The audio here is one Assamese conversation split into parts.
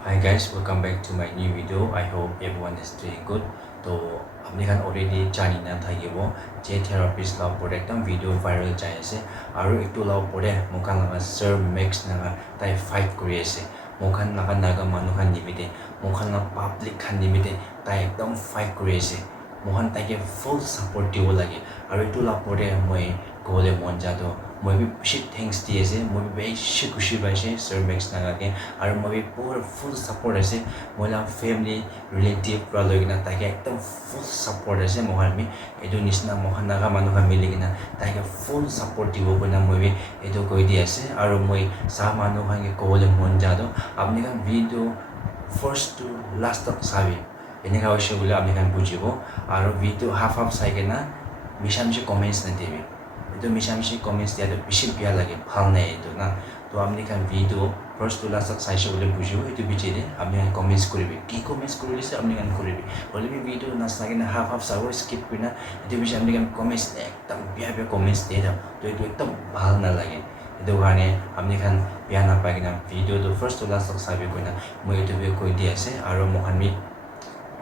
Hi guys, welcome back to my new video. I hope everyone is doing good. तो আপনি খান already জানি না থাকিব যে therapist লাভ পৰে একদম ভিডিঅ' ভাইৰেল যাই আছে আৰু এইটো লাভ পৰে মোখান লগা Sir Max নাগা তাই ফাইট কৰি আছে মোখান লগা নাগা মানুহখান নিমিতে মোখান লগা পাব্লিক খান নিমিতে তাই একদম ফাইট কৰি আছে মোখান তাইকে ফুল ছাপোৰ্ট দিব লাগে আৰু এইটো লাভ পৰে মই ক'বলৈ মন যাতো মই বেছি থেংকছ দি আছে মই বেছি খুচি পাইছে Sir Max নাগাকে আৰু মই পুৰা ফুল ছাপোৰ্ট আছে মই ফেমিলি ৰিলেটিভ পৰা লৈ কিনে তাইকে একদম ফুল ছাপোৰ্ট আছে মই আমি এইটো নিচিনা মহান নাগা মানুহখন মিলি কিনে তাইকে ফুল ছাপোৰ্ট দিব কিনে মই এইটো কৈ দি আছে আৰু মই চাহ মানুহখনকে ক'বলৈ মন যাতো আপুনি খান ভিডিঅ' ফাৰ্ষ্ট টু লাষ্টত চাবি এনেকুৱা হৈছে বুলি আপুনি খান বুজিব আৰু ভিডিঅ' হাফ চাই কিনে মিছা মিছি কমেণ্টছ নিদিবি itu misalnya comments dia ada bersih biar lagi halnya itu nah tu amni kan video first tu last saya boleh buju itu bicara amni kan comments kuribi ki comments kuribi se amni kan kuribi boleh video nas lagi na half saya skip kena itu bisa amni kan comments ekdam biar comments dia dah tu itu ekdam hal na lagi itu karena amni kan biar apa kena video tu first tu last saya kena mau itu biar koi dia se aru mau kan mi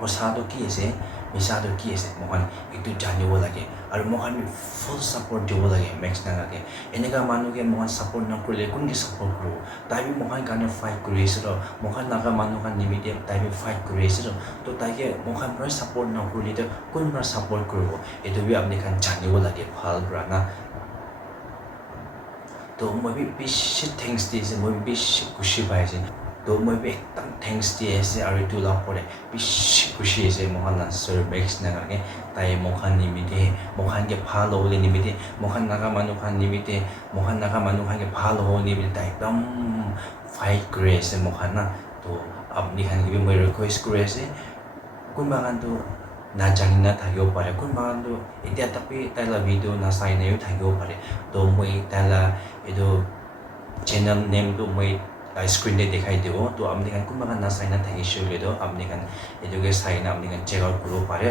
osado ki se misado ki ase mohan itu janibo lage aru mohan mi full support dibo lage Max nagake eneka manuke mohan support na kurle kunki support kuro tai bi mohan kane fight kuri ase ro mohan naga manu kan nimite tai bi fight kuri ase ro to taike mohan pra support na kurle to kun pra support kuro etu bi apni kan janibo lage bhal pra na to moi bi bishi thanks dis moi bishi kushi pai ase তো মই একদম থেংকছ দি আছে আৰু এইটো লাভ কৰে বেছি খুচি আছে মোখান Sir Max নাগাকে তাই মোখান নিমিতে মোখানকে ভাল হ'বলৈ নিমিতে মোখান নাগা মানুহখান নিমিতে মোখান নাগা মানুহখানকে ভাল হ'ব নিমিতে তাই একদম ফাইট কৰি আছে মোখান না তো আপুনি খান কিবি মই ৰিকুৱেষ্ট কৰি আছে কোনোবা খানটো নাজানি না থাকিব পাৰে কোনোবা খানটো এতিয়া তাপি তাইলা ভিডিঅ' নাচাই নাইও থাকিব পাৰে তো মই তাইলা এইটো চেনেল নেমটো মই screen de dikhai debo to apni kan kunba kan na sign na thaki shule do apni kan eduke sign apni kan check out kuro pare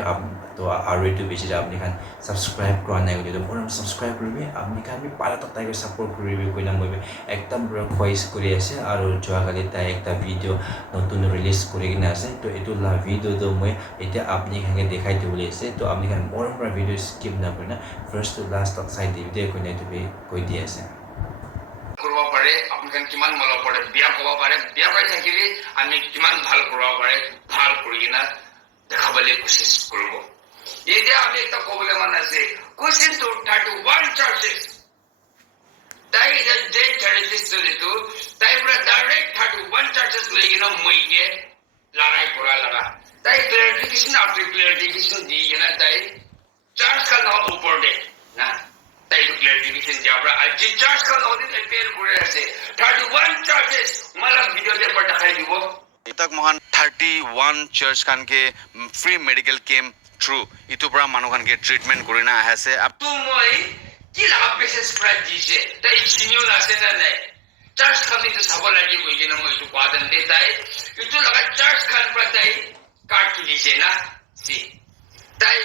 to aru to bichi apni kan subscribe kora nai gole do pura subscribe koribe apni kan bi para ta tai support koribe koina moi ekdam pura voice kori ase aru joa kali ta ekta video notun release kori kina ase to etu la video do moi eta apni kan ke dikhai dibole ase to apni kan pura video skip na korina first to last tak side video koina to be koi di ase কৰিব পাৰে আপোনাক কিমান মল পৰে বিয়া ক'ব পাৰে বিয়া পাই থাকিলে আমি কিমান ভাল কৰিব পাৰে ভাল কৰি কিনা দেখাবলৈ কোচিছ কৰিব এতিয়া আমি এটা ক'বলৈ মন আছে কোচিছ টু 31 চাৰ্জেছ তাই যে চাৰ্জেছ চলিতো তাই পৰা ডাইৰেক্ট 31 চাৰ্জেছ লৈ কিনা মইকে লৰাই কৰা লগা তাই ক্লিয়াৰিফিকেশ্যন আফটাৰ ক্লিয়াৰিফিকেশ্যন দি কিনা তাই চাৰ্জ কা নাম ওপৰতে না তাই ক্লিয়াৰিফিকেশ্যন দিয়া পৰা আজি চাৰ্জ কা নদীত এপেল কৰি আছে 31 চাৰ্জেছ মালা ভিডিঅ'তে পৰা দেখাই দিব तक मोहन 31 चर्च खान के फ्री मेडिकल कैम्प थ्रू इतु পৰা মানুহ খান কে ট্ৰিটমেন্ট কৰি না আছে তো মই কি লাগা পেছেজ প্ৰাইজ দিছে তাই সিনিয়ৰ আছে না নাই চাৰ্জ খান তো চাব লাগি গৈ কিনে মই এইটো কোৱাদন দে তাই এইটো লাগা চাৰ্জ খান পৰা তাই কাট দিছে না সি তাই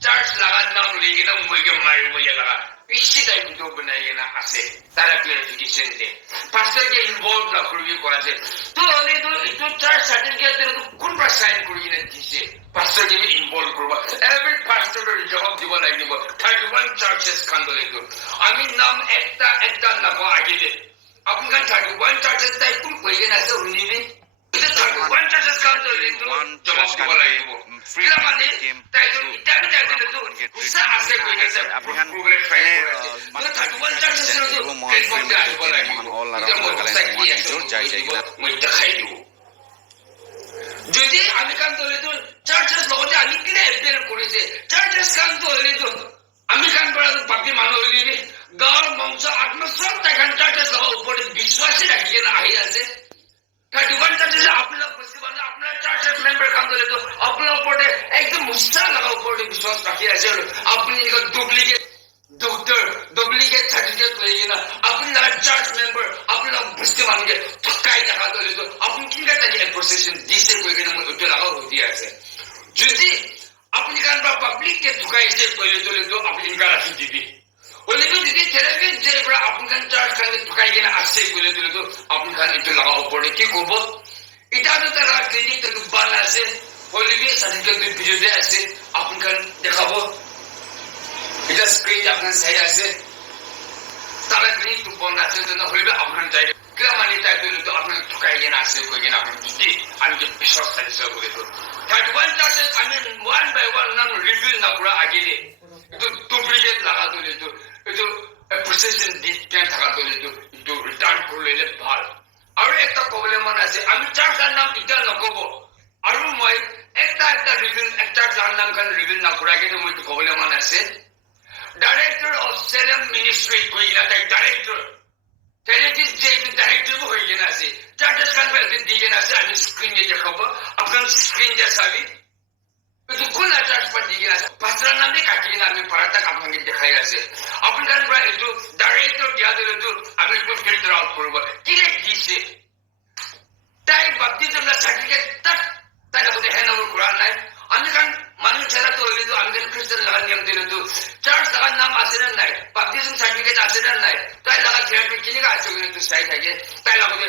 চার্জ লাগার নাম লিখে না মুইকে মারি বলে লাগা পিছি তাই ভিডিও বানাই না আছে তারা ক্লিয়ারিফিকেশন দে পাস্টার কে ইনভলভ না করবি করাছে তো অলি তো একটু চার্জ সার্টিফিকেট দে তো কোন পা সাইন করি না দিছে পাস্টার কে ইনভলভ করবা এভরি পাস্টারের জবাব দিব লাগিব 31 চার্জেস কান্দলে তো আমি নাম একটা নাম আগে দে আপনার 31 চার্জেস তাই কোন কইয়ে না আছে উনিনি এটা 31 চার্জেস কান্দলে তো জবাব দিব লাগিব free game তাই তো উসা আছে কই গেছে আপনি খান গুগলে ট্রাই করে 31 চার্জেস তো মোহন অল আরাউন্ড গালে জোর যাই যাই না মই দেখাই দিব যদি আমি কাম তোলে তো চার্জেস লগতে আমি কিনে এপেল করেছে চার্জেস কাম তোলে তো আমি কাম করা তো পাপি মানুহ হইলি গাঁৱৰ বংশ আত্ম সব তাই কাম চার্জেস লগা উপরে বিশ্বাসী রাখি না আহি আছে 31 চার্জেস আপনার পসিবল আপনার চার্জেস মেম্বার কাম তোলে তো আপনার উপরে একদম মুস্তা লাগা উপরে বিশ্বাস রাখি আছে আপনি ডুপ্লিকেট ডক্টর ডুপ্লিকেট সার্টিফিকেট লইয়ে না আপনি লাগা চার্জ মেম্বার আপনার বুঝতে মানকে ঠকাই দেখা তোলে তো আপনি কি করতে প্রসেশন দিছে কই কেন মতো লাগা হইতি আছে যদি আপনি কান পাবলিক কে ঠকাইছে কইলে তোলে তো আপনি কারা দিবি ওলে তো দিদি থেরাপি যে আপনি কান চার্জ কান ঠকাই কেন আসছে কইলে তোলে তো আপনি কান একটু লাগা উপরে কি করব এটা তো তারা ক্লিনিক তো বান আছে হলিবি সার্টিফিকেট ভিডিও আছে আপনার দেখাবো এটা স্ক্রিন আপনার সাই আছে তারা ক্লিনিক তো বন্ধ আছে তো হলিবি আপনার চাই গ্রামানি তাই তো আপনার ঠকাই গেন আছে কই গেন আপনার কি আমি যে বিশ্বাস করি সব বলে তো 31 চার্জেস আমি ওয়ান বাই ওয়ান নাম রিভিল না করা আগে তো ডুপ্লিকেট লাগা দিলে তো এটা প্রসেসিং ডিটেইল থাকা দিলে তো রিটার্ন করলে ভাল আৰু একটা প্ৰবলেম আছে আমি চাৰটাৰ নাম এটা নকব আৰু মই একটা রিভিল একটা যার নাম কান রিভিল না করা গেলে মই তো প্রবলেম আছে ডাইরেক্টর অফ সেলেম মিনিস্ট্রি কই না তাই ডাইরেক্টর টেলিভিশন যে ডাইরেক্টর হয়ে গেছে আছে চার্টার্স কনফারেন্স দিয়ে গেছে আমি স্ক্রিনে দেখাবো আপনার স্ক্রিন যে সাবি তো কোন চার্জ পর দিয়ে গেছে পাঁচটার নাম দিয়ে কাটিয়ে না আমি পড়াটা আপনাকে দেখাই আছে আপনার একটু ডাইরেক্টর দিয়া দিলে তো আমি একটু ফিল্টার আউট করবো কি দিছে তাই বাপতিজম সার্টিফিকেট তাই হ্যান্ড ওভার করা নাই আমি কারণ মানুষ যারা তো হইলে তো আমি খ্রিস্টান লাগার নিয়ম দিলে তো চার্চ লাগার নাম আছে না নাই বাপতিজম সার্টিফিকেট আছে না নাই তাই লাগা থেরাপি কিনে আছে কিন্তু সাই থাকে তাই লাগাতে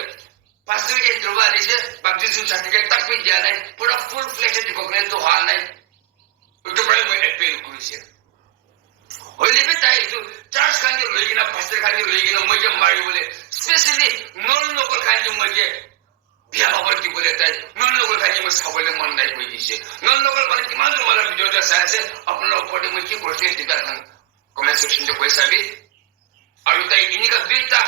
পাঁচটা যে দ্রবা দিছে বাপতিজম সার্টিফিকেট তাক পে দেয়া নাই পুরো ফুল ফ্লেজড রিকগনাইজ তো হওয়া নাই তো প্রায় মই অ্যাপিল করেছে হইলে তাই তো চার্চ খানে লই কিনা পাঁচটা খানে লই কিনা মই যে মারি বলে স্পেশালি নন লোকাল খানে মই যে বিয়া বাবার কি বলে তাই নন লোকাল খানে মই সাবলে মন নাই কই দিছে নন লোকাল মানে কিমান তোমার ভিডিওটা চাইছে আপনারা উপরে মই কি করতে দিতা কমেন্ট সেকশনে পয়সা বি আৰু তাই ইনিকা দুইটা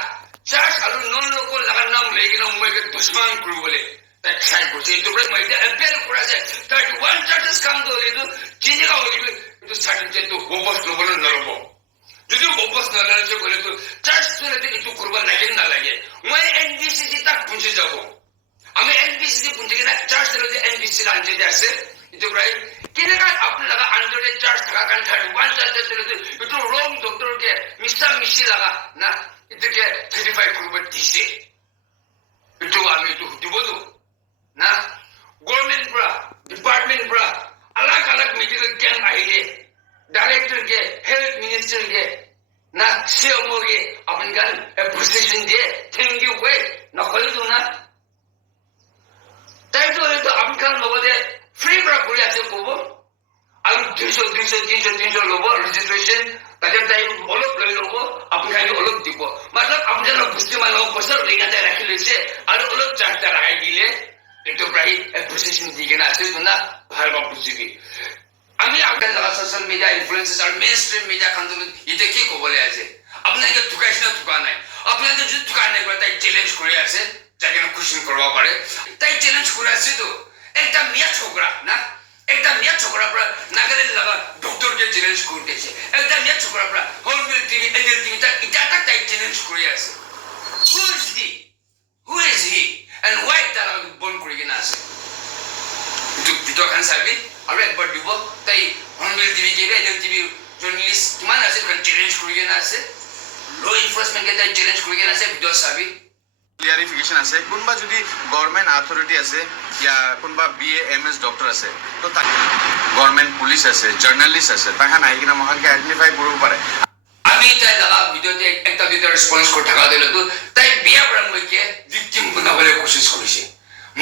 চাৰ্চ আৰু নন লোকাল লাগার নাম লই কিনা মই কে দুশ্মন করব বলে তাই খাই করছে তো প্রায় মই যে অ্যাপিল করা যায় তাই ওয়ান চার্জেস কাম তো লিদু চিনিকা হইবে তো সার্টিফিকেট তো ওপস লোবল নরব যদি ওপস না লাগে বলে তো চার্চ চলে তো একটু করবা লাগে না লাগে মই এনবিসিসি তাক পৌঁছে যাব আমি এনবিসিসি পৌঁছে কিনা চার্চ চলে এনবিসি লাঞ্চে আছে itu right kini kan apne laga under the charge thaga kan 31 charge chole to itu wrong doctor ke mista mishi laga na itu ke 35 kurba dise itu ami itu dibodu na government bra department bra alag alag medical camp aile director ke health minister ke na CMO ke apne kan appreciation de thank you way na kholi do na tai to apne kan lobode free bra kuri ase kobo aru 200 lobo registration তাদের তাই অলপ লৈ লব আপুনি অলপ দিব मतलब আপোনাৰ বস্তু মানুহ পছৰ লিগাতে ৰাখি লৈছে আৰু অলপ চাৰ্টা লগাই দিলে এইটো প্ৰায় পজিশন দিকে না আছে না ভাল বা বুজিবি আমি আগতে লগা সোশ্যাল মিডিয়া ইনফ্লুয়েন্সার্স আর মেইনস্ট্রিম মিডিয়া খান্দল ইতে কি কবলে আছে আপোনাকে ঠুকাইছ না ঠুকা নাই আপোনাকে যদি ঠুকা নাই তাই চ্যালেঞ্জ কৰি আছে যাকে কোশ্চেন কৰিব পাৰে তাই চ্যালেঞ্জ কৰি আছে তো একটা মিয়া ছোকরা না একটা মিয়া ছোকরা পর নাগালেন্ড লাগা ডক্টর কে চ্যালেঞ্জ করতেছে একটা মিয়া ছোকরা পর হোলবিল টিভি এনএল টিভি তা এটা তাই চ্যালেঞ্জ করে আছে who is he and why তারা বন করে কিনা আছে তো ভিডিও খান সাবি আর একবার দিব তাই হোলবিল টিভি কে এনএল টিভি জার্নালিস্ট কিমান আছে কান চ্যালেঞ্জ করে কিনা আছে লো এনফোর্সমেন্ট কে তাই চ্যালেঞ্জ করে কিনা আছে ভিডিও সাবি ক্লিয়াৰিফিকেশ্যন আছে কোনোবা যদি গভৰ্ণমেণ্ট অথৰিটি আছে ইয়া কোনোবা BA MS ডক্টৰ আছে তো তাক গভৰ্ণমেণ্ট পুলিচ আছে জাৰ্নেলিষ্ট আছে তাহান আহি কিনে মহানকে আইডেন্টিফাই কৰিব পাৰে আমি তাই লাগা ভিডিওতে একটা দুইটা রেসপন্স করে থাকা দিল তো তাই বিয়া বড় মইকে ভিকটিম বানাবলে কোশিশ করেছে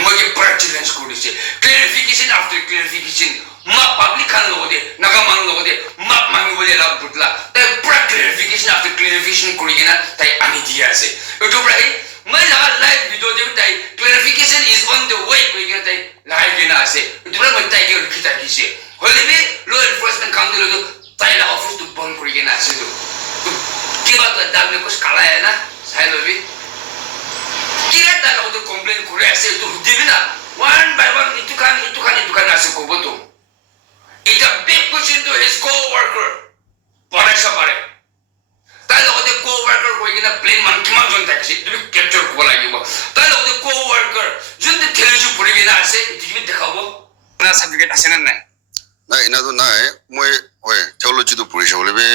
মইকে পুরা চ্যালেঞ্জ করেছে ক্লিয়ারিফিকেশন আফটার ক্লিয়ারিফিকেশন মা পাবলিক খান লোদে নাগা মান লোদে মা মামি বলে লাভ বুটলা তাই পুরা ক্লিয়ারিফিকেশন আফটার ক্লিয়ারিফিকেশন করি কিনা তাই আমি দিয়ে আছে এটো প্রায় मैं लगा लाइव वीडियो देव ताई clarification is on the way कोई के ताई लाइव के ना से दुरा मैं ताई के लिखता किसे होले भी लो एनफोर्समेंट काम दिलो तो ताई ला ऑफिस तो बंद कर के ना से तो की बात दाल में कुछ काला है ना साइलो भी की रहता है तो कंप्लेन करे ऐसे तो दिबी ना वन बाय वन इतुखान ना से को बोतो it a big question to his coworker पढ़े सब पढ़े তাই লগতে কোৱাৰ্কাৰ হৈ কিনা প্লেন মান কিমান জন থাকিছে তুমি ক্যাপচাৰ কৰিব লাগিব তাই লগতে কোৱাৰ্কাৰ যোনটো টেলিভিছন পঢ়ি কিনা আছে টিভিত দেখাব না সাৰ্টিফিকেট আছে না নাই নাই ইনাদো নাই মই হয় থিওলজি তো পঢ়িছো বলিবে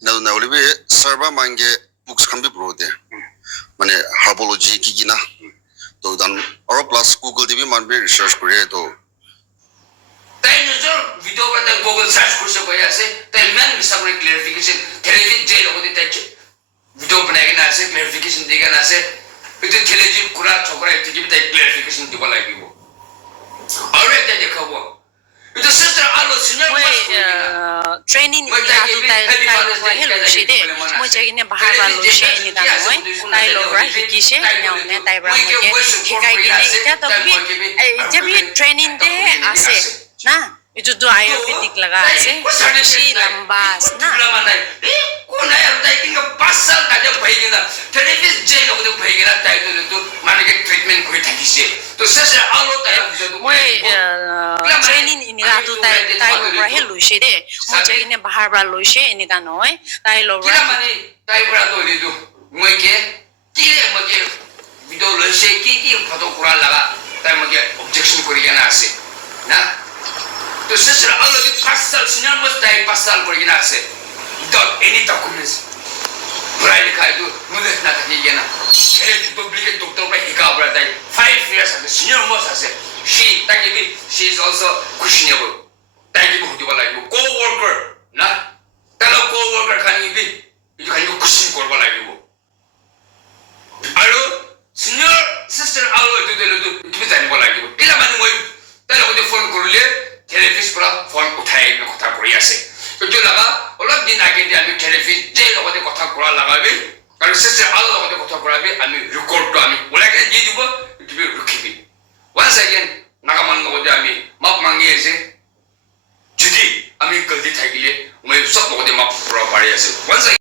ইনাদো নাই বলিবে সার্বা মাঙ্গে বুকস খান বি পঢ়োতে মানে হাৰ্বলজি কি না তো দান আৰু প্লাস গুগল দিবি মানবে ৰিসাৰ্চ কৰে তো তাই নিজৰ ভিডিও এটা গুগল সাৰ্চ কৰিছে কৈ আছে তাই মেন মিছাকৈ ক্লিয়াৰিফিকেশন টেলিভিছন যে লগতে তাই ভিডিও বনাই কিনা আছে ক্লিয়াৰিফিকেশন দি কিনা আছে এইটো টেলিভিছন কুৰা ছকৰা এইটো তাই ক্লিয়াৰিফিকেশন injection দিব লাগিব আৰু এটা দেখাব itu sister alo senior মই ট্ৰেইনিং ইহাটো তাই লগৰহে লৈছে দেই মই যাইকিনে বাহাৰ পৰা লৈছে এনেকা নহয় তাই লগৰা শিকিছে এনে তাই পৰা মই শিকাই কিনে এতিয়া তবি এতিয়া বি ট্ৰেইনিং দে আছে না itu do ayurvedic laga ase si lamba na kona ya dai kinga pasal kaja bhaigina therapist je log de bhaigina tai to mane ke treatment koi thakise to sister alo tai moi training inira tu tai logora he loise de moi jaine bahar pra loise enika noi tai logora kila mane tai bra to le do moi ke kile mo ke video loise ki photo kura laga tai mo ke objection kori gana ase na to sister alo di pasal senior must die pasal kori gana ase without any documents right kai do mudhe na thaki gana he duplicate doctor pra hika bra tai 5 years ase senior most ase she is also questionable thank you hoti bala co worker na talo co worker khani bi itu khani question korba lagibo aro senior sister alo itu delu itu tani bala lagibo kila mani moi talo ko phone korule therapist pra phone uthai na kotha kori ase to laga olop din age de ami therapist je logote kotha kora lagabe aro sister alo logote kotha korabe ami record to ami olage je dibo itu bi rukhibi once again nagaman logote ami map mangi ase judi ami galti thakile moi sob logote map pura pari ase once again